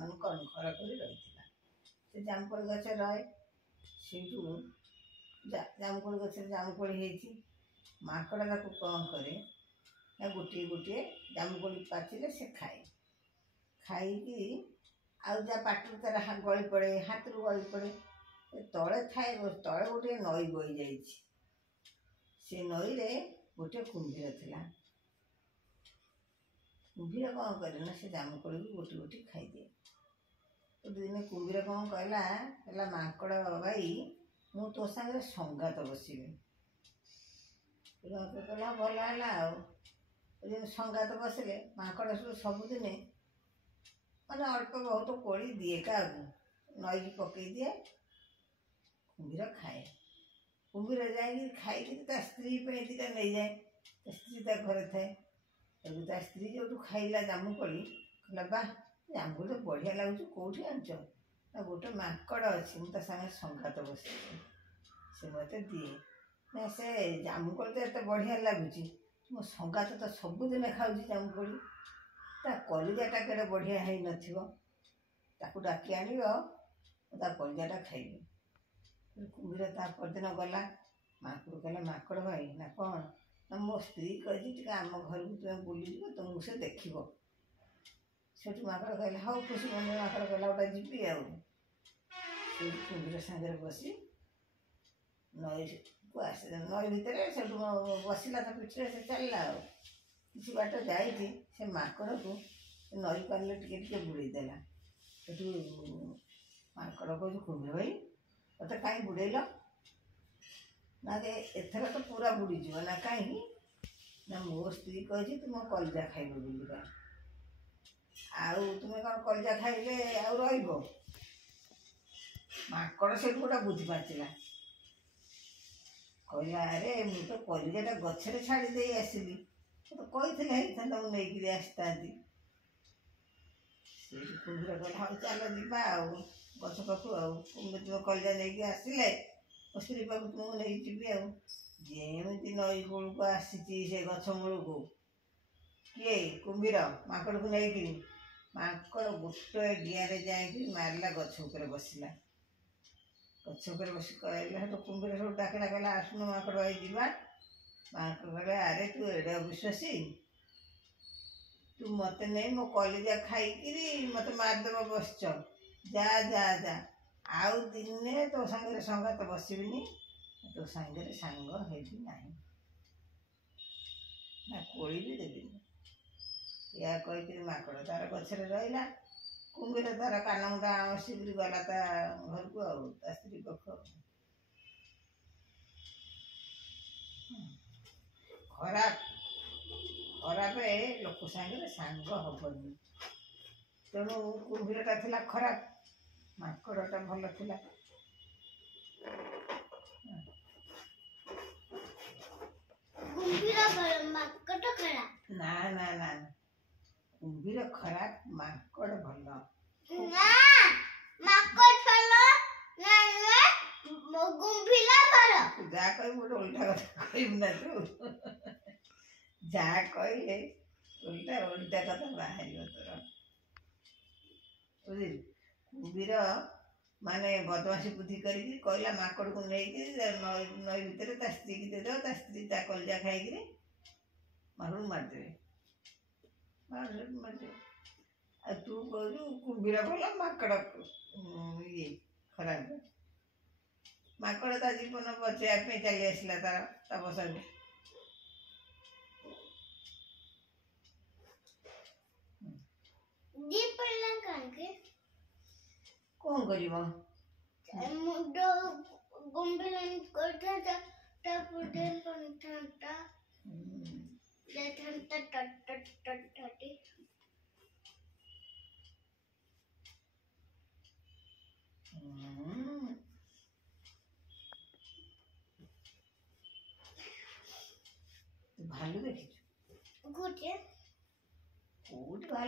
ମାନେ ଘର କରି ରହିଥିଲା। ସେ ଜାମୁକୋଳି ଗଛ ରହେ। ସେଇଠୁ ଜାମୁକୋଳି ଗଛରେ ଜାମୁକୋଳି ହେଇଛି। ମାଙ୍କଡ଼ ତାକୁ କ'ଣ କରେ ନା ଗୋଟିଏ ଗୋଟିଏ ଜାମୁକୋଳି ପାଚିଲେ ସେ ଖାଏ। ଖାଇକି ଆଉ ଯାହା ପାଟିରୁ ତାର ଗଳି ପଡ଼େ, ହାତରୁ ଗଳି ପଡ଼େ। ତଳେ ଥାଏ, ତଳେ ଗୋଟିଏ ନଈ ବହି ଯାଇଛି। ସେ ନଈରେ ଗୋଟିଏ କୁମ୍ଭୀର ଥିଲା। କୁମ୍ଭୀର କ'ଣ କରେ ନା ସେ ଜାମୁକୋଳିକୁ ଗୋଟି ଗୋଟି ଖାଇଦିଏ। ଦିନେ କୁମ୍ଭୀର କ'ଣ କହିଲା, ହେଲା ମାଙ୍କଡ଼ ଭାଇ ମୁଁ ତୋ ସାଙ୍ଗରେ ସଙ୍ଗାତ ବସିବି। ମାଙ୍କଡ଼ କହିଲା ଭଲ ହେଲା ଆଉ। ସଙ୍ଗାତ ବସିଲେ ମାଙ୍କଡ଼ ସବୁଦିନେ ମାନେ ଅଳ୍ପ ବହୁତ କୋଳି ଦିଏ କାହାକୁ, ନଈକି ପକେଇ ଦିଏ। କୁମ୍ଭୀର ଖାଏ। କୁମ୍ଭୀର ଯାଇକି ଖାଇକିରି ତା ସ୍ତ୍ରୀ ପାଇଁ ଦିଟା ନେଇଯାଏ। ତା ସ୍ତ୍ରୀ ତା ଘରେ ଥାଏ। ତେଣୁ ତା ସ୍ତ୍ରୀ ଯେଉଁଠୁ ଖାଇଲା ଜାମୁକୋଳି, କହିଲା ବାଃ ଜାମୁକୋଳି ତ ବଢ଼ିଆ ଲାଗୁଛି, କେଉଁଠି ଆଣିଛ? ନା ଗୋଟେ ମାଙ୍କଡ଼ ଅଛି, ମୁଁ ତା ସାଙ୍ଗରେ ସଙ୍ଗାତ ବସିଛି, ସେ ମୋତେ ଦିଏ। ନା ସେ ଜାମୁକୋଳି ତ ଏତେ ବଢ଼ିଆ ଲାଗୁଛି, ମୋ ସଙ୍ଗାତ ତ ସବୁଦିନେ ଖାଉଛି ଜାମୁକୋଳି, ତା କଲିଜାଟା କେଡ଼େ ବଢ଼ିଆ ହେଇନଥିବ, ତାକୁ ଡାକି ଆଣିବ, ମୁଁ ତା କଲିଜାଟା ଖାଇବି। କୁମ୍ଭୀର ତା ପରଦିନ ଗଲା। ମାଙ୍କଡ଼ କହିଲା ମାଙ୍କଡ଼ ଭାଇ ନା କ'ଣ ନା ମୋ ସ୍ତ୍ରୀ କହିଛି ଟିକେ ଆମ ଘରକୁ ତୁମେ ବୁଲିଯିବ, ତୁମକୁ ସେ ଦେଖିବ। ସେଠୁ ମାଙ୍କଡ଼ କହିଲା ହଉ ଖୁସି ମନେ। ମାଙ୍କଡ଼ କହିଲା ଗୋଟେ ଯିବି ଆଉ। ସେଇଠୁ କୁମ୍ଭୀର ସାଙ୍ଗରେ ବସି ନଈକୁ ଆସିଲା। ନଈ ଭିତରେ ସେଠୁ ବସିଲା, ତା ପିଠିରେ ସେ ଚାଲିଲା ଆଉ। କିଛି ବାଟ ଯାଇଛି ସେ ମାଙ୍କଡ଼କୁ ନଈ ପାଣିରେ ଟିକେ ଟିକେ ବୁଡ଼େଇ ଦେଲା। ସେଠୁ ମାଙ୍କଡ଼ କହୁଛି କୁମ୍ଭୀର ଭାଇ ମୋତେ କାହିଁ ବୁଡ଼େଇଲ? ନା ଏଥର ତ ପୁରା ବୁଡ଼ିଯିବ। ନା କାହିଁକି ନା ମୋ ସ୍ତ୍ରୀ କହିଛି ତୁମ କଲିଜା ଖାଇବ ବୋଲିକା। ଆଉ ତୁମେ କ'ଣ କଲିଜା ଖାଇଲେ ଆଉ ରହିବ? ମାଙ୍କଡ଼ ସେଠୁ ଗୋଟେ ବୁଦ୍ଧି ପାଞ୍ଚିଲା। କହିଲା ଆରେ ମୁଁ ତ କଲିଜାଟା ଗଛରେ ଛାଡ଼ି ଦେଇ ଆସିଲି, ମୁଁ ତ କହିଥିଲେ ହେଇଥାନ୍ତା, ମୁଁ ନେଇକିରି ଆସିଥାନ୍ତି। ସେଇଠୁ କୁମ୍ଭୀର କହିଲା ହଉ ଚାଲ ଯିବା ଆଉ ଗଛ ପାଖକୁ ଆଉ। ତୁମ କଲିଜା ନେଇକି ଆସିଲେ ମୋ ସ୍ତ୍ରୀ ପାଖକୁ ତୁମକୁ ନେଇକି ଯିବି ଆଉ। ଯେମିତି ନଈ କୂଳକୁ ଆସିଛି ସେ ଗଛ ମୂଳକୁ, କିଏ କୁମ୍ଭୀର ମାଙ୍କଡ଼କୁ ନେଇକିରି, ମାଙ୍କଡ଼ ଗୋଟାଏ ଡିଆରେ ଯାଇକି ମାରିଲା ଗଛ ଉପରେ ବସିଲା। ଗଛ ଉପରେ ବସି କହିଲା, ସେଠୁ କୁମ୍ଭୀର ସବୁ ଡାକିଲା, କହିଲା ଆସୁନୁ ମାଙ୍କଡ଼ ଭାଇ ଯିବା। ମାଙ୍କଡ଼ କହିଲା ଆରେ ତୁ ଏଡ଼େ ଅବିଶ୍ୱାସୀ, ତୁ ମୋତେ ନେଇ ମୋ କଲିଜା ଖାଇକିରି ମୋତେ ମାରିଦେବ ବସିଛ, ଯା ଯା ଯା, ଆଉ ଦିନେ ତୋ ସାଙ୍ଗରେ ସଙ୍ଗାତ ବସିବିନି, ତୋ ସାଙ୍ଗରେ ସାଙ୍ଗ ହେବି ନାହିଁ, ନା କୋଳି ବି ଦେବିନି। ଏହା କହିକିରି ମାଙ୍କଡ଼ ତାର ଗଛରେ ରହିଲା। କୁମ୍ଭୀର ତାର କାନମୁଣ୍ଡା ବସିକିରି ଗଲା ତା ଘରକୁ ଆଉ, ତା ସ୍ତ୍ରୀ ପାଖକୁ। ଖରାପ ଲୋକ ସାଙ୍ଗରେ ସାଙ୍ଗ ହବନି। ତେଣୁ କୁମ୍ଭୀରଟା ଥିଲା ଖରାପ, ମାଙ୍କଡ଼ଟା ଭଲ ଥିଲା। ନା ନା ନା, କୁମ୍ଭୀର ଖରାପ, ମାଙ୍କଡ଼ ଭଲ। ଯାହା କହିବୁ ଗୋଟେ ଓଲଟା କଥା କହିବୁ ନା ତୁ। ଯାହା କହିଲେ ଓଲଟା କଥା ବାହାରିବ ତୋର, ବୁଝିଲୁ। କୁମ୍ଭୀର ମାନେ ବଦମାସି ବୁଦ୍ଧି କରିକି କହିଲା ମାଙ୍କଡ଼କୁ ନେଇକି ନଈ ଭିତରେ ତା ସ୍ତ୍ରୀକି ଦେଇଦେବ, ତା ସ୍ତ୍ରୀ ତା କଲିଜା ଖାଇକିରି ମାଙ୍କଡ଼କୁ ମାରିଦେବେ। ଆଉ ତୁ କହୁଛୁ କୁମ୍ଭୀର ଭଲ, ମାଙ୍କଡ଼ ଇଏ ଖରାପ। ମାଙ୍କଡ଼ ତା ଜୀବନ ବଞ୍ଚେଇବା ପାଇଁ ଚାଲି ଆସିଲା ତା ବସାକୁ। କ'ଣ କରିବ? ମୁଣ୍ଡ ଗୁମ୍ବିଲାନି କରିଥାନ୍ତା, ତାପରେ ଯାଇଥାନ୍ତା ଭାଲୁ ଦେଖିଛୁ?